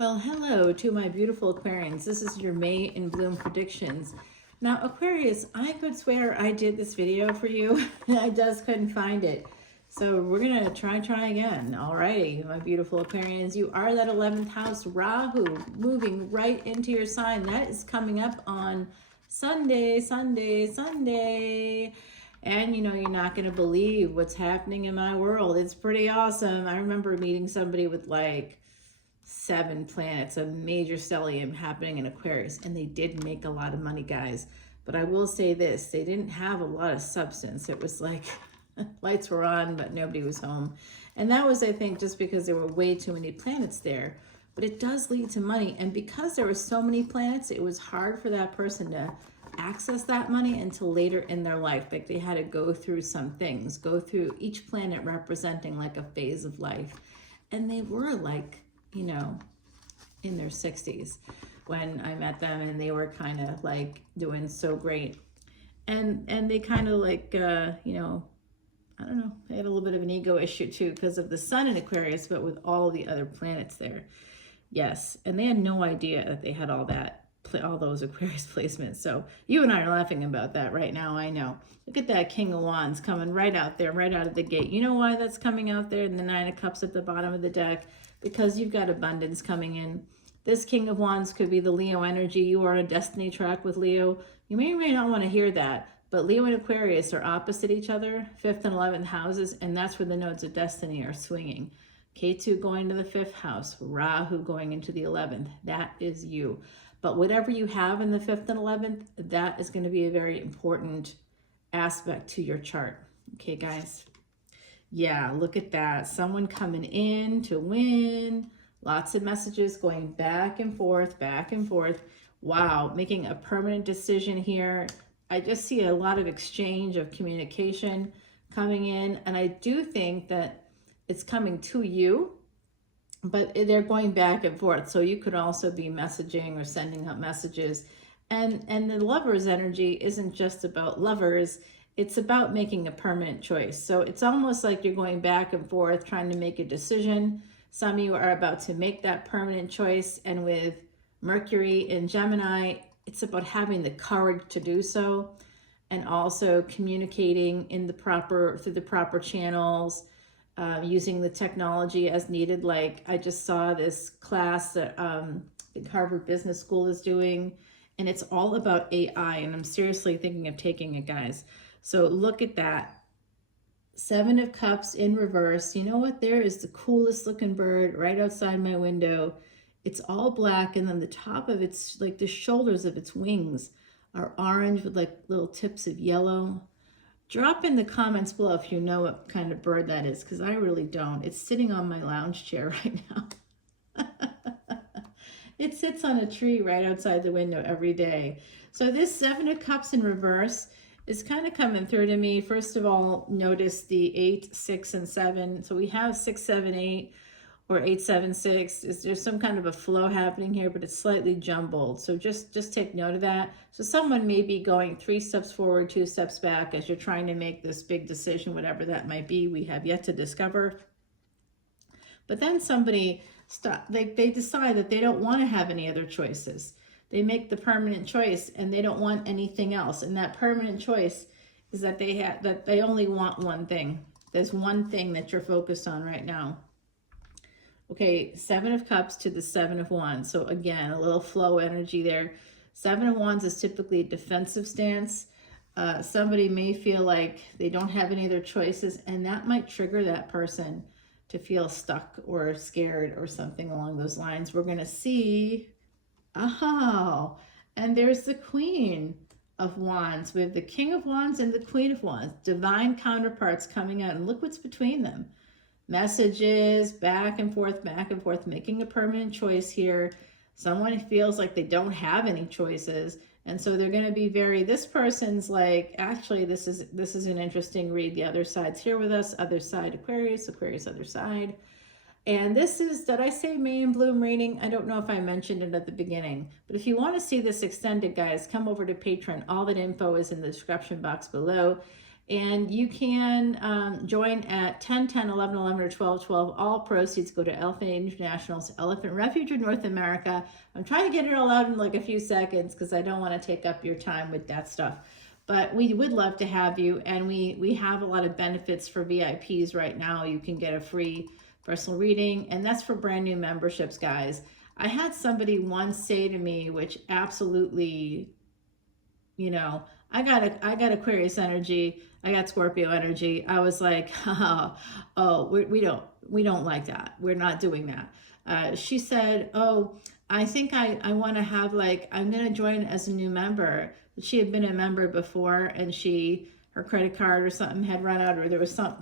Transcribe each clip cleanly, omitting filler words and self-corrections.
Well, hello to my beautiful Aquarians. This is your May in Bloom predictions. Now, Aquarius, I could swear I did this video for you. I just couldn't find it. So we're going to try again. Alrighty, my beautiful Aquarians. You are that 11th house, Rahu, moving right into your sign. That is coming up on Sunday. And you know, you're not going to believe what's happening in my world. It's pretty awesome. I remember meeting somebody with like 7 planets, a major stellium happening in Aquarius, and they did make a lot of money, guys. But I will say this, they didn't have a lot of substance. It was like lights were on, but nobody was home. And that was, I think, just because there were way too many planets there. But it does lead to money. And because there were so many planets, it was hard for that person to access that money until later in their life. Like they had to go through some things, go through each planet representing like a phase of life. And they were like, you know, in their 60s when I met them, and they were kind of like doing so great. And they kind of like, you know, I don't know, they had a little bit of an ego issue too because of the sun in Aquarius, but with all the other planets there. Yes, and they had no idea that they had all those Aquarius placements. So you and I are laughing about that right now, I know. Look at that King of Wands coming right out there, right out of the gate. You know why that's coming out there? And the Nine of Cups at the bottom of the deck, because you've got abundance coming in. This King of Wands could be the Leo energy. You are on a destiny track with Leo. You may or may not want to hear that, but Leo and Aquarius are opposite each other, 5th and 11th houses, and that's where the nodes of destiny are swinging. K2 going to the 5th house, Rahu going into the 11th. That is you. But whatever you have in the 5th and 11th, that is going to be a very important aspect to your chart. Okay, guys? Yeah, look at that. Someone coming in to win. Lots of messages going back and forth, back and forth. Wow, making a permanent decision here. I just see a lot of exchange of communication coming in. And I do think that it's coming to you, but they're going back and forth. So you could also be messaging or sending out messages. And the Lovers energy isn't just about lovers. It's about making a permanent choice. So it's almost like you're going back and forth trying to make a decision. Some of you are about to make that permanent choice. And with Mercury in Gemini, it's about having the courage to do so, and also communicating through the proper channels, using the technology as needed. Like I just saw this class that Harvard Business School is doing, and it's all about AI, and I'm seriously thinking of taking it, guys. So look at that. 7 of Cups in reverse. You know what? There is the coolest looking bird right outside my window. It's all black, and then the top of its, like the shoulders of its wings are orange with like little tips of yellow. Drop in the comments below if you know what kind of bird that is, because I really don't. It's sitting on my lounge chair right now. It sits on a tree right outside the window every day. So this 7 of Cups in reverse is kind of coming through to me. First of all, notice the 8, 6, and 7. So we have 6, 7, 8 or 8, 7, 6. There's some kind of a flow happening here, but it's slightly jumbled. So just take note of that. So someone may be going 3 steps forward, 2 steps back as you're trying to make this big decision, whatever that might be. We have yet to discover. But then somebody they decide that they don't want to have any other choices. They make the permanent choice and they don't want anything else. And that permanent choice is that they only want one thing. There's one thing that you're focused on right now. Okay, 7 of Cups to the 7 of Wands. So again, a little flow energy there. 7 of Wands is typically a defensive stance. Somebody may feel like they don't have any other choices, and that might trigger that person to feel stuck or scared or something along those lines. We're going to see, and there's the Queen of Wands with the King of Wands and the Queen of Wands, divine counterparts coming out, and look what's between them. Messages back and forth, making a permanent choice here. Someone feels like they don't have any choices, and so they're going to be this person's like, actually, this is an interesting read. The other side's here with us, other side, Aquarius, other side. And this is, did I say May in Bloom reading? I don't know if I mentioned it at the beginning, but if you want to see this extended, guys, come over to Patreon. All that info is in the description box below. And you can join at 10, 10, 11, 11, or 12, 12. All proceeds go to Elephant International's Elephant Refuge in North America. I'm trying to get it all out in like a few seconds because I don't want to take up your time with that stuff. But we would love to have you, and we have a lot of benefits for VIPs right now. You can get a free personal reading, and that's for brand new memberships, guys. I had somebody once say to me, which absolutely, you know, I got Aquarius energy, I got Scorpio energy. I was like, oh, we don't like that. We're not doing that. She said, oh, I think I want to have like, I'm going to join as a new member. She had been a member before, and her credit card or something had run out, or there was some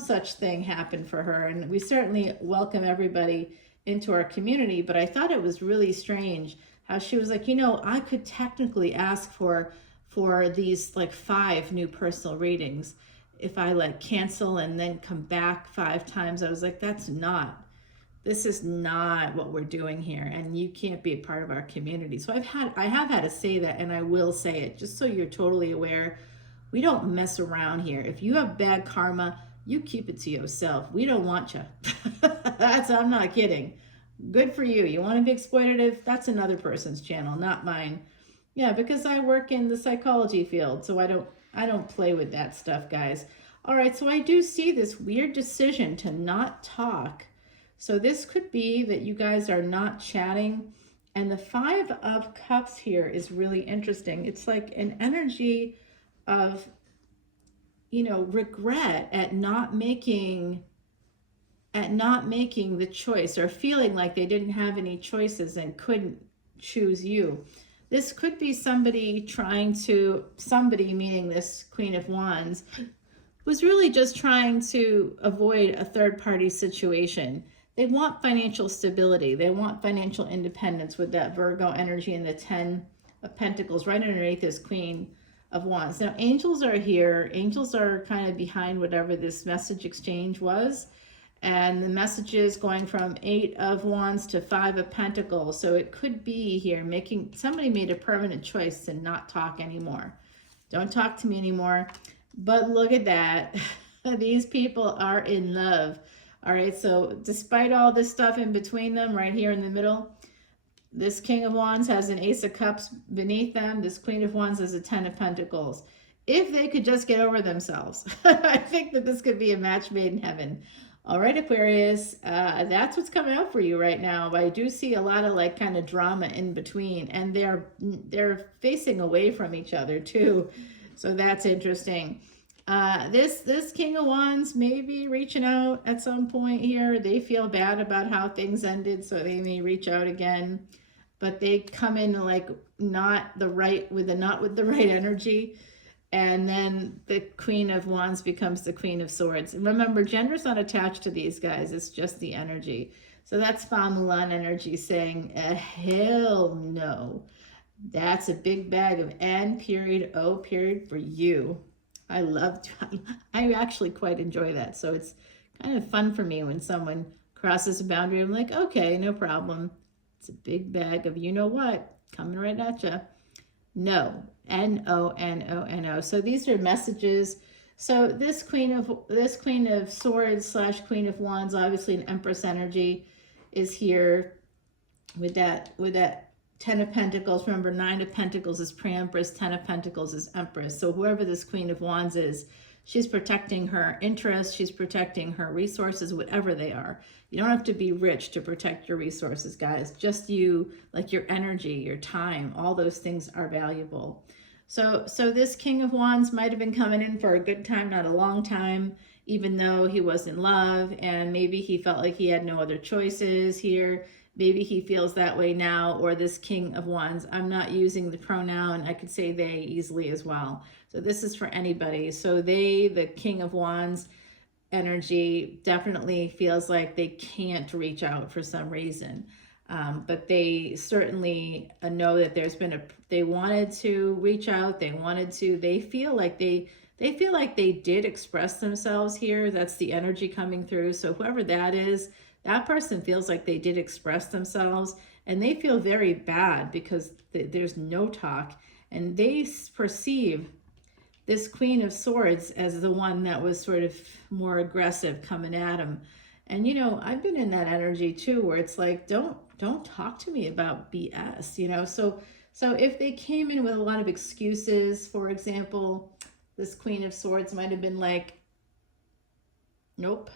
such thing happened for her. And we certainly welcome everybody into our community, but I thought it was really strange how she was like, you know, I could technically ask for these like 5 new personal readings if I like cancel and then come back 5 times. I was like, this is not what we're doing here, and you can't be a part of our community. So I have had to say that, and I will say it just so you're totally aware. We don't mess around here. If you have bad karma, you keep it to yourself. We don't want you. I'm not kidding. Good for you. You want to be exploitative? That's another person's channel, not mine. Yeah, because I work in the psychology field, so I don't play with that stuff, guys. All right, so I do see this weird decision to not talk. So this could be that you guys are not chatting. And the 5 of Cups here is really interesting. It's like an energy of, you know, regret at not making the choice, or feeling like they didn't have any choices and couldn't choose you. This could be somebody meaning this Queen of Wands, was really just trying to avoid a third-party situation. They want financial stability. They want financial independence with that Virgo energy and the 10 of Pentacles right underneath this Queen of Wands. Now, angels are here. Angels are kind of behind whatever this message exchange was. And the message is going from 8 of Wands to 5 of Pentacles. So it could be here somebody made a permanent choice to not talk anymore. Don't talk to me anymore. But look at that. These people are in love. All right, so despite all this stuff in between them, right here in the middle, this King of Wands has an Ace of Cups beneath them. This Queen of Wands has a 10 of Pentacles. If they could just get over themselves, I think that this could be a match made in heaven. All right, Aquarius, that's what's coming out for you right now. But I do see a lot of like kind of drama in between, and they're facing away from each other too. So that's interesting. This King of Wands may be reaching out at some point here. They feel bad about how things ended, so they may reach out again. But they come in like not with the right energy. And then the Queen of Wands becomes the Queen of Swords. And remember, gender's not attached to these guys. It's just the energy. So that's Fa Mulan energy saying, hell no. That's a big bag of N period, O period for you. I actually quite enjoy that. So it's kind of fun for me when someone crosses a boundary. I'm like, okay, no problem. It's a big bag of you know what coming right at you. No, N-O-N-O-N-O. So these are messages. So this Queen of Swords / Queen of Wands, obviously an Empress energy, is here with that 10 of Pentacles. Remember, 9 of Pentacles is pre-Empress, 10 of Pentacles is Empress. So whoever this Queen of Wands is, she's protecting her interests, she's protecting her resources, whatever they are. You don't have to be rich to protect your resources, guys. Just you, like your energy, your time, all those things are valuable. So this King of Wands might have been coming in for a good time, not a long time, even though he was in love, and maybe he felt like he had no other choices here. Maybe he feels that way now, or this King of Wands. I'm not using the pronoun. I could say they easily as well. So this is for anybody. So the King of Wands energy definitely feels like they can't reach out for some reason. But they certainly know that they wanted to reach out. They feel like they did express themselves here. That's the energy coming through. So whoever that is, that person feels like they did express themselves, and they feel very bad because there's no talk, and they perceive this Queen of Swords as the one that was sort of more aggressive coming at him. And you know, I've been in that energy too, where it's like, don't talk to me about BS, you know. So if they came in with a lot of excuses, for example, this Queen of Swords might have been like, nope,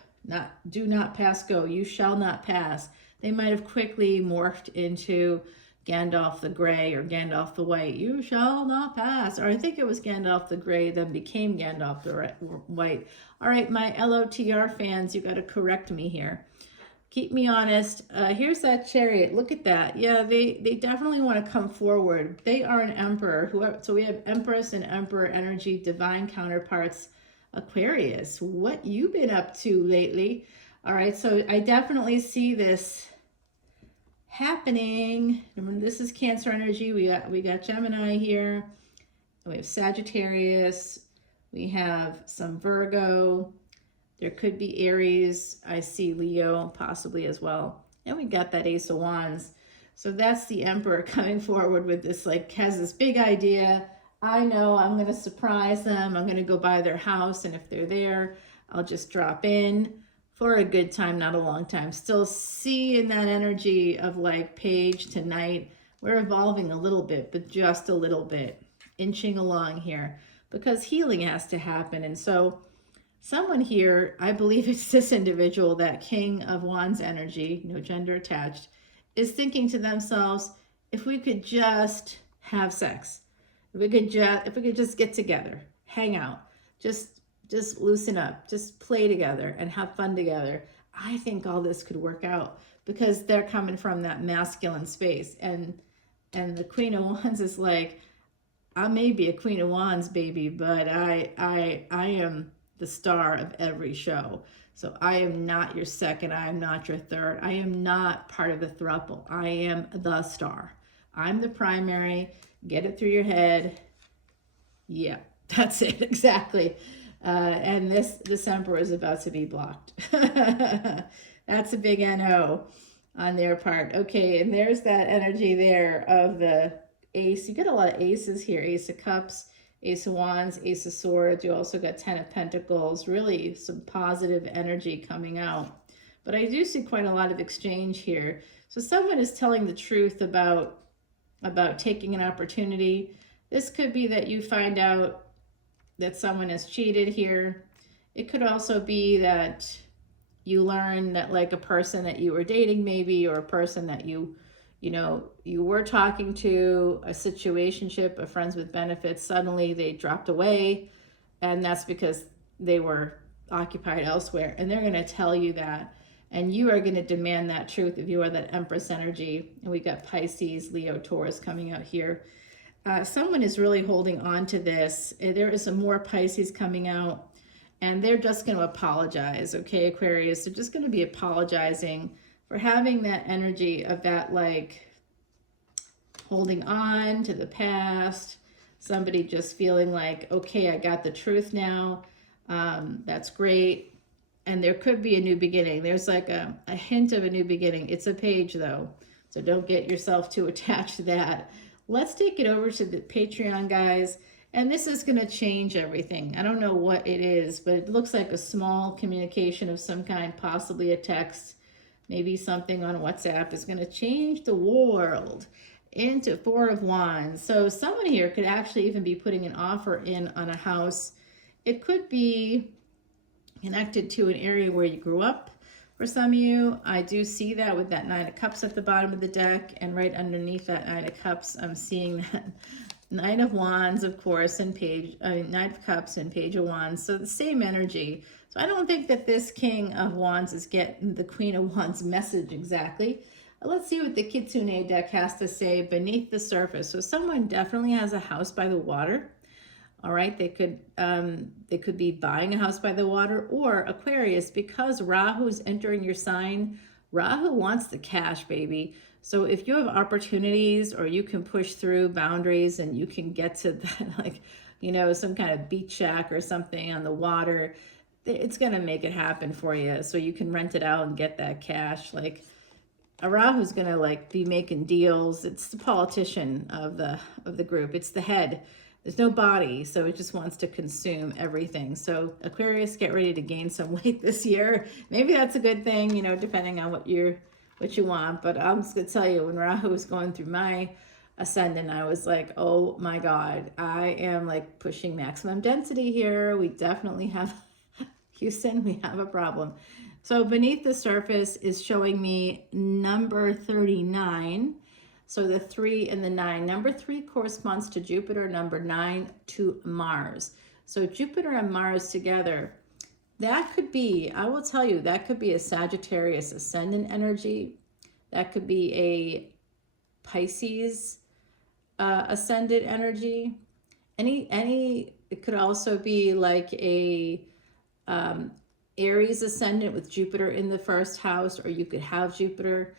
do not pass go, you shall not pass. They might have quickly morphed into Gandalf the Grey or Gandalf the White. You shall not pass. Or I think it was Gandalf the Grey, then became Gandalf the White. All right, my LOTR fans, you got to correct me here. Keep me honest. Here's that Chariot. Look at that. Yeah, they definitely want to come forward. They are an Emperor. So we have Empress and Emperor energy, divine counterparts. Aquarius, what you been up to lately? All right, so I definitely see this happening. This is Cancer energy. We got Gemini here. We have Sagittarius. We have some Virgo. There could be Aries. I see Leo possibly as well. And we got that Ace of Wands. So that's the Emperor coming forward with this, like, has this big idea. I know I'm going to surprise them. I'm going to go by their house. And if they're there, I'll just drop in for a good time, not a long time. Still seeing that energy of like page to night. We're evolving a little bit, but just a little bit, inching along here because healing has to happen. And so someone here, I believe it's this individual, that King of Wands energy, no gender attached, is thinking to themselves, if we could just have sex, if we could just get together, hang out, just loosen up, just play together and have fun together, I think all this could work out, because they're coming from that masculine space. And the Queen of Wands is like, I may be a Queen of Wands, baby, but I am the star of every show. So I am not your second. I am not your third. I am not part of the throuple. I am the star. I'm the primary. Get it through your head. Yeah, that's it. Exactly. And this Emperor is about to be blocked. That's a big NO on their part. Okay, and there's that energy there of the Ace. You get a lot of aces here. Ace of Cups, Ace of Wands, Ace of Swords. You also got 10 of Pentacles. Really some positive energy coming out. But I do see quite a lot of exchange here. So someone is telling the truth about taking an opportunity. This could be that you find out that someone has cheated here. It could also be that you learn that, like, a person that you were dating maybe, or a person that you were talking to, a situationship, a friends with benefits, suddenly they dropped away, and that's because they were occupied elsewhere, and they're going to tell you that, and you are going to demand that truth if you are that Empress energy. And we got Pisces, Leo, Taurus coming out here. Someone is really holding on to this. There is some more Pisces coming out, and they're just going to apologize. Okay, Aquarius, they're just going to be apologizing for having that energy of that, like, holding on to the past. Somebody just feeling like, okay, I got the truth now. That's great. And there could be a new beginning. There's like a hint of a new beginning. It's a page though, so don't get yourself too attached to that. Let's take it over to the Patreon, guys. And this is going to change everything. I don't know what it is, but it looks like a small communication of some kind, possibly a text, maybe something on WhatsApp, is going to change the world into Four of Wands. So someone here could actually even be putting an offer in on a house. It could be connected to an area where you grew up. For some of you, I do see that with that Nine of Cups at the bottom of the deck, and right underneath that Nine of Cups, I'm seeing that Nine of Wands, of course, and Nine of Cups and Page of Wands. So the same energy. So I don't think that this King of Wands is getting the Queen of Wands message exactly. Let's see what the Kitsune deck has to say beneath the surface. So someone definitely has a house by the water. All right, they could be buying a house by the water, or Aquarius, because Rahu's entering your sign. Rahu wants the cash, baby. So if you have opportunities, or you can push through boundaries and you can get to that, like, some kind of beach shack or something on the water, it's going to make it happen for you. So you can rent it out and get that cash. Like, Rahu's going to, like, be making deals. It's the politician of the group. It's the head. there's no body, so it just wants to consume everything. So Aquarius, get ready to gain some weight this year. Maybe that's a good thing, you know, depending on what you want. But I'm just gonna tell you, when Rahu was going through my ascendant, I was like, oh my God, I am like pushing maximum density here. We definitely have, Houston, we have a problem. So beneath the surface is showing me number 39. So the 3 and the 9. Number 3 corresponds to Jupiter, number 9 to Mars. So Jupiter and Mars together, that could be, I will tell you, that could be a Sagittarius ascendant energy. That could be a Pisces ascendant energy. It could also be like a Aries ascendant with Jupiter in the first house, or you could have Jupiter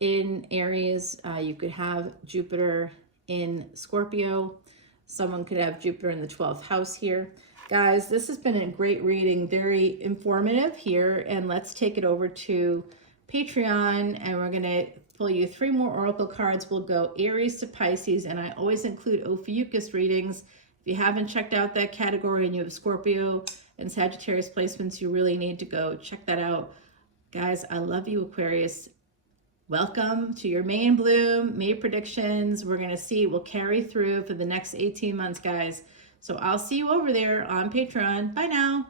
in Aries. You could have Jupiter in Scorpio. Someone could have Jupiter in the 12th house here. Guys, this has been a great reading, very informative here. And let's take it over to Patreon, and we're going to pull you 3 more oracle cards. We'll go Aries to Pisces, and I always include Ophiuchus readings. If you haven't checked out that category and you have Scorpio and Sagittarius placements, you really need to go check that out. Guys, I love you, Aquarius. Welcome to your May and Bloom, May predictions. We're going to see, we'll carry through for the next 18 months, guys. So I'll see you over there on Patreon. Bye now.